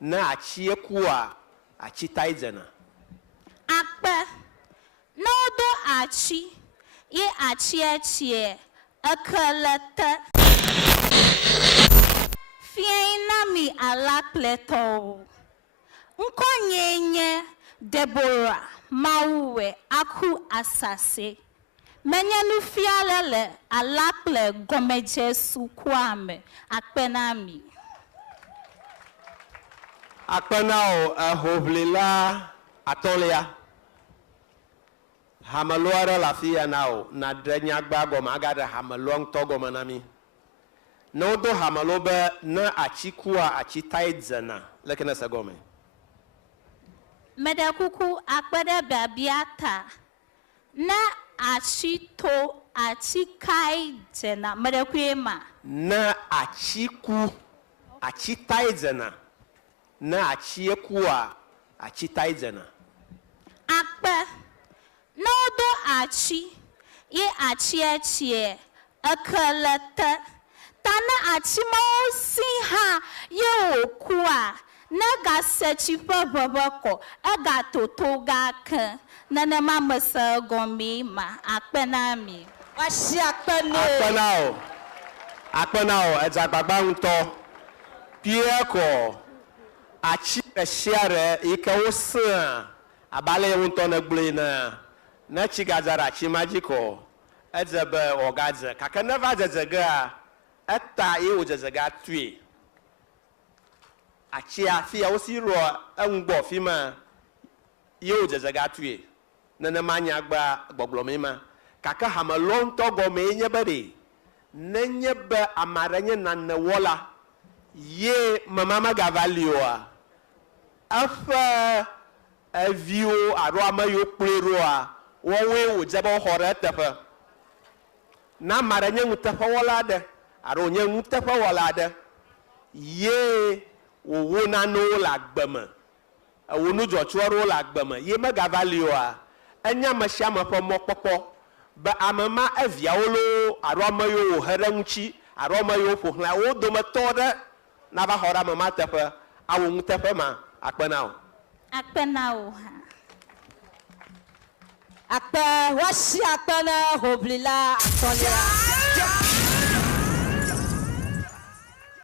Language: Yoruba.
na achie kuwa achitaizena. Akpe no do achi ye achie akalete fiena mi alakple to nkonyenye Deborah mauwe aku asase menyanu fialele alakple gomeje sukwame akpenami Akpenao hoblila atolia Hamaluara la fia nao na drenya gbago magada hamalong togo manami. No do hamalobe na achikua achitaidzena lekena sagome. Medekuku akpede babiata na achito achikai jena medekuema Na achiku achitaidzena na achiekua achitaidzena. akpe no do achi ye achie akalete tana achimo si ha ye okua na ga sechi babako aga toto ga kan na na mama sa gomi ma akpe na mi washi akpe no Akpenao ezagbagba nto pieko achi eshiare ike wosan abale nto na gble na chigazara achi magiko ezebe ogaze kaka neva zezega eta e ojezega tue achi afia osiro engbo fima ye ojezega tue na manya gba gboglomima kaka hamalon to gome nyebere nenyebe amarenye na newola ye mama gavalioa afa avio aro amayo pleroa wowe ojeba hore tefe na marenye ngutefe wolade aro nye ngutefe wolade ye wo na no la gbeme wo no jochuoro la gbeme ye magavalioa enya mashama fo mokpopo ba amama aviawolo aromayo heranchi aromayo pohla wo domatore na ba hora mama tefe awu ngutefe ma akpenao akpe washi akpe na hoblila atolia